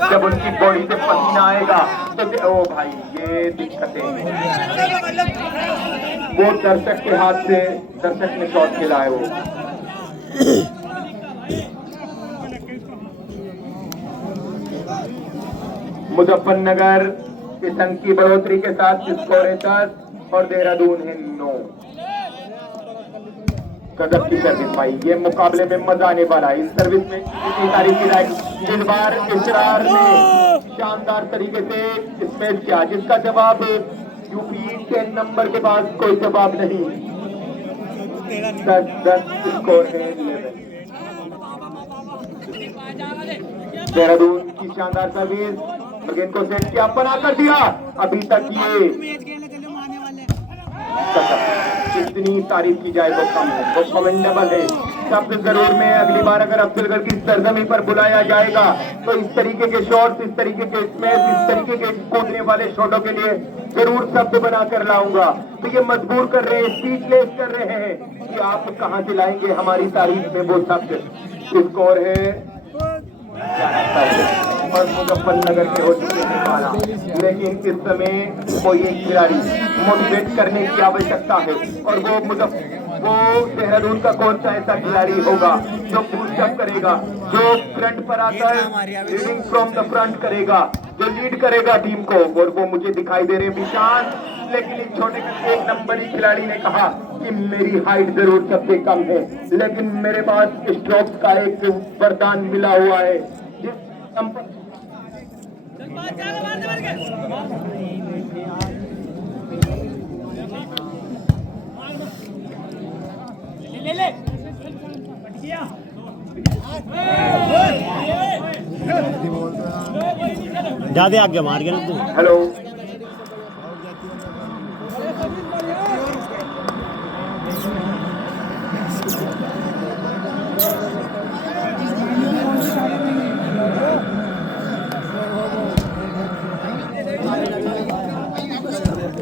जब उनकी बॉडी से पसीना आएगा तो ओ भाई ये दिक्कतें, वो दर्शक के हाथ से दर्शक ने शॉट खेला है वो। मुजफ्फरनगर इस अंक की बढ़ोतरी के साथ स्कोर है 10 और देहरादून है 9। गजब की सर्विस भाई, ये मुकाबले में मजा आने वाला है। इस सर्विस में इतनी तारीफ की जाएगी। इस बार इसरार ने शानदार तरीके से स्मैश किया, जिसका जवाब यूपी 10 नंबर के पास कोई जवाब नहीं। 10-10 स्कोर है 11। देहरादून की शानदार सर्विस, गेंद को सेट किया, बना कर दिया। अभी तक ये कितनी तारीफ की जाए वो कम है, वो कमेंडेबल है। शब्द जरूर में अगली बार अगर अफजलगढ़ की सरजमी पर बुलाया जाएगा तो इस तरीके के शॉट्स, इस तरीके के स्मैश, इस तरीके के कूदने वाले शॉटों के लिए जरूर शब्द बनाकर लाऊंगा। तो ये मजबूर कर रहे हैं, स्पीचलेस कर रहे हैं कि आप कहां से लाएंगे हमारी तारीफ में वो शब्द। स्कोर है और मुजफ्फरनगर के हो चुके हैं 12। लेकिन इस समय कोई एक खिलाड़ी मोटिवेट करने की आवश्यकता है, और वो देहरादून का कौन सा ऐसा खिलाड़ी होगा जो पुशअप करेगा, जो फ्रंट पर आकर लीडिंग फ्रॉम द फ्रंट करेगा, जो लीड करेगा टीम को। और वो मुझे दिखाई दे रहे विशाल, लेकिन इस छोटे एक नंबरी खिलाड़ी ने कहा कि मेरी हाइट जरूर सबसे कम है, लेकिन मेरे पास स्ट्रोक्स का एक वरदान मिला हुआ है। ज्यादा आगे मार गया ना तू। हेलो,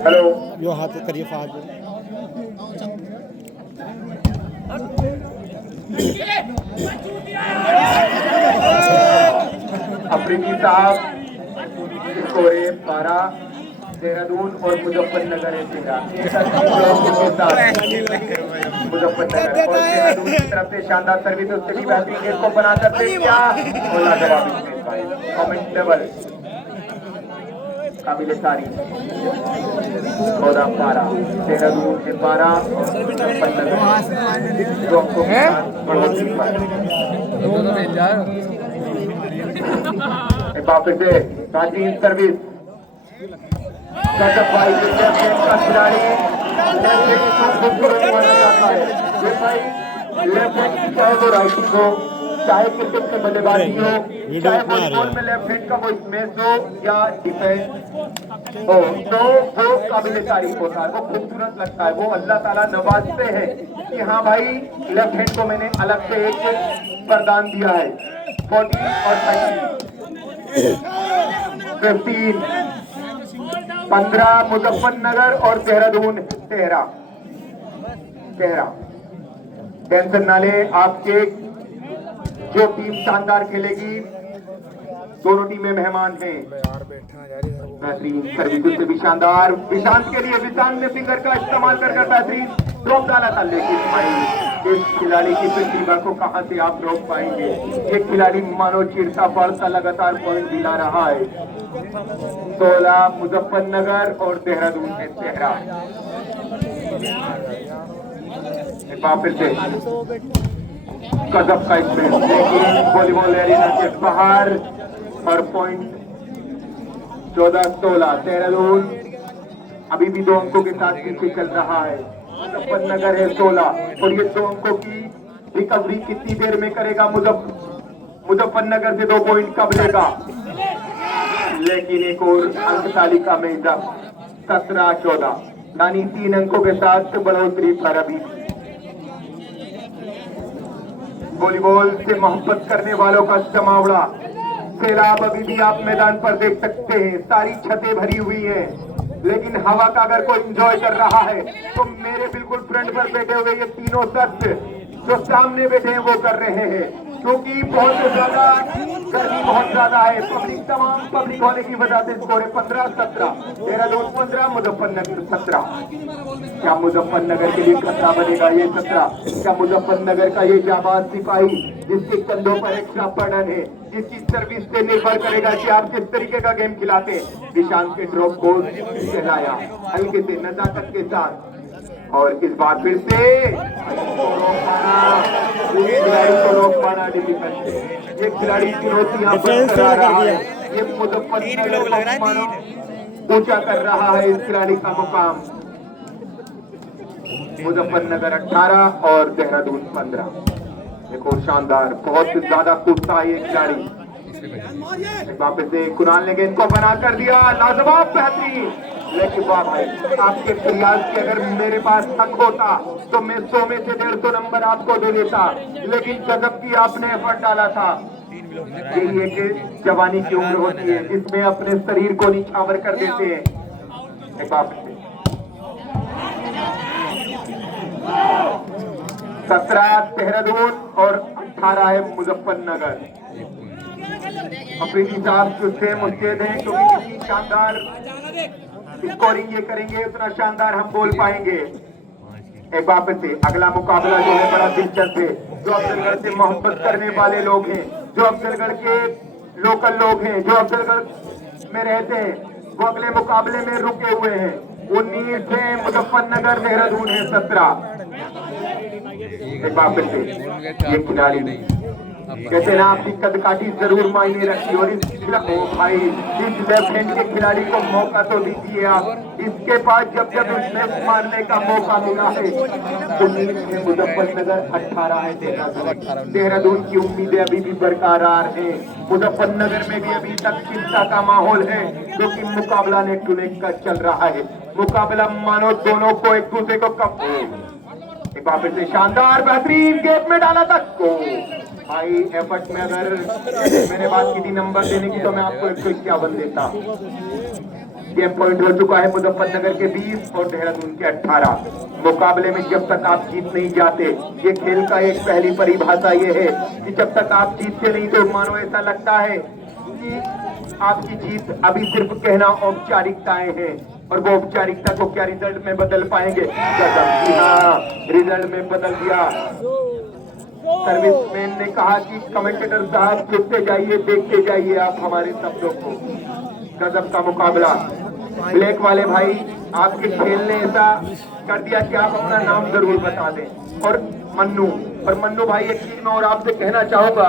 हेलो, यो हाथ करिए फाज। अफरीदी साहब, स्कोर है 12। देहरादून और मुजफ्फरनगर है 13। मुजफ्फरनगर और देहरादून की तरफ से शानदार सर्विस, उससे भी बेहतरीन गेंद को बना करते क्या कमेंटेबल, काबिल तारीफ। 14 देहरादून से 12 और मुजफ्फरनगर वापस से बेहतरीन सर्विस। भाई का खिलाड़ी जाता है, लेफ्ट हैंड चाहे तो राइट को, चाहे क्रिकेट की बल्लेबाजी हो, चाहे वॉलीबॉल में लेफ्ट हैंड का वो स्मैश हो या डिफेंस हो, तो वो काबिल तारीफ होता है, वो खूबसूरत लगता है। वो अल्लाह ताला नवाजते हैं कि हाँ भाई लेफ्ट हैंड को मैंने अलग से एक वरदान दिया है। 14 और 15 15 मुजफ्फरनगर और देहरादून 13। टेंशन ना ले, आपके जो टीम शानदार खेलेगी, दोनों टीमें मेहमान हैं। बेहतरीन सर्विस से भी शानदार, विशांत के लिए विशांत ने फिंगर का इस्तेमाल कर बेहतरीन ड्रॉप डाला था। लेकिन भाई इस खिलाड़ी की प्रतिभा को कहां से आप रोक पाएंगे। ये खिलाड़ी मानो चिरता पड़ता लगातार पॉइंट दिला रहा है। 16 मुजफ्फरनगर और देहरादून है 13। फिर से गजब का स्पेस, लेकिन वॉलीबॉल एरिना के बाहर और पॉइंट 14-16। देहरादून अभी भी 2 अंकों के साथ पीछे चल रहा है। मुजफ्फरनगर है 16 और ये 2 अंकों की रिकवरी कितनी देर में करेगा मुजफ्फरनगर से 2 पॉइंट कब लेगा। लेकिन एक और अंक तालिका में 17-14 यानी 3 अंकों के साथ बढ़ोतरी पर अभी वॉलीबॉल से मोहब्बत करने वालों का जमावड़ा सैलाब अभी भी आप मैदान पर देख सकते हैं। सारी छतें भरी हुई हैं, लेकिन हवा का अगर कोई एंजॉय कर रहा है तो मेरे बिल्कुल फ्रंट पर बैठे हुए ये तीनों शख्स जो सामने बैठे हैं वो कर रहे हैं। क्योंकि बहुत ज्यादा गर्मी बहुत ज्यादा है। तमाम पब्लिक होने की वजह से स्कोर है 15-17। देहरादून 15, मुजफ्फरनगर 17। क्या मुजफ्फरनगर के लिए खतरा बनेगा ये 17? क्या मुजफ्फरनगर का ये जाबाज सिपाही जिसके कंधों पर एक्स्ट्रा बर्डन है, जिसकी सर्विस पे निर्भर करेगा कि आप किस तरीके का गेम खिलाते हैं, निशान के ड्रॉप को चलाया हल्के से नजाकत के साथ। और इस बार फिर से खिलाड़ी को रोक पाना डिफिकल्ट है। ये खिलाड़ी चुनौतियां बरकरार रहा है। ये मुजफ्फरनगर को ऊंचा कर रहा है इस खिलाड़ी का मुकाम। मुजफ्फरनगर 18 और देहरादून 15। देखो शानदार, बहुत ज्यादा कूदता है ये खिलाड़ी। वापस से कुणाल ने गेंद को बना कर दिया, लाजवाब बेहतरीन। लेकिन वाह भाई, आपके प्रयास के अगर मेरे पास हक होता तो मैं 100 में से 150 नंबर आपको दे देता, लेकिन गजब की आपने एफर्ट डाला था। यही है कि जवानी की उम्र होती है जिसमें अपने शरीर को निछावर कर देते हैं। एक बात 17 देहरादून और 18 है मुजफ्फरनगर। अफरीदी साहब जो मुस्तैद हैं, क्योंकि शानदार स्कोरिंग ये करेंगे उतना शानदार हम बोल पाएंगे। एक वापस से अगला मुकाबला जो है बड़ा दिलचस्प है। जो अफजलगढ़ से मोहब्बत करने वाले लोग हैं, जो अफजलगढ़ के लोकल लोग हैं, जो अफजलगढ़ में रहते हैं, वो अगले मुकाबले में रुके हुए हैं। 19 है मुजफ्फरनगर, देहरादून है 17। एक वापस से ये खिलाड़ी कहते ना आपकी कदकाठी जरूर मायने रखी। और इस भाई इस लेफ्ट हैंड के खिलाड़ी को मौका तो दीजिए आप। इसके पास जब जब स्नैप मारने का मौका मिला है। 19 है मुजफ्फरनगर, 18 है देहरादून। देहरादून की उम्मीदें अभी भी बरकरार है। मुजफ्फरनगर में भी अभी तक चिंता का माहौल है, क्योंकि मुकाबला नेक टू नेक का चल रहा है। मुकाबला मानो दोनों को एक दूसरे को कब एक वापस से शानदार बेहतरीन गेट में डाला था भाई। एफर्ट में अगर मैंने बात की थी नंबर देने की तो मैं आपको 151 देता। गेम पॉइंट हो चुका है मुजफ्फरनगर के 20 और देहरादून के 18। मुकाबले में जब तक आप जीत नहीं जाते, ये खेल का एक पहली परिभाषा ये है कि जब तक आप जीतते नहीं तो मानो ऐसा लगता है कि आपकी जीत अभी सिर्फ कहना औपचारिकताएं हैं। और वो औपचारिकता को क्या रिजल्ट में बदल पाएंगे? रिजल्ट में बदल दिया। सर्विसमैन ने कहा कि कमेंटेटर साहब सुनते जाइए, देखते जाइए आप हमारे शब्दों को। गजब का मुकाबला। ब्लैक वाले भाई आपके खेल ने ऐसा कर दिया कि आप अपना नाम जरूर बता दें। और मन्नू भाई एक चीज मैं और आपसे कहना चाहूंगा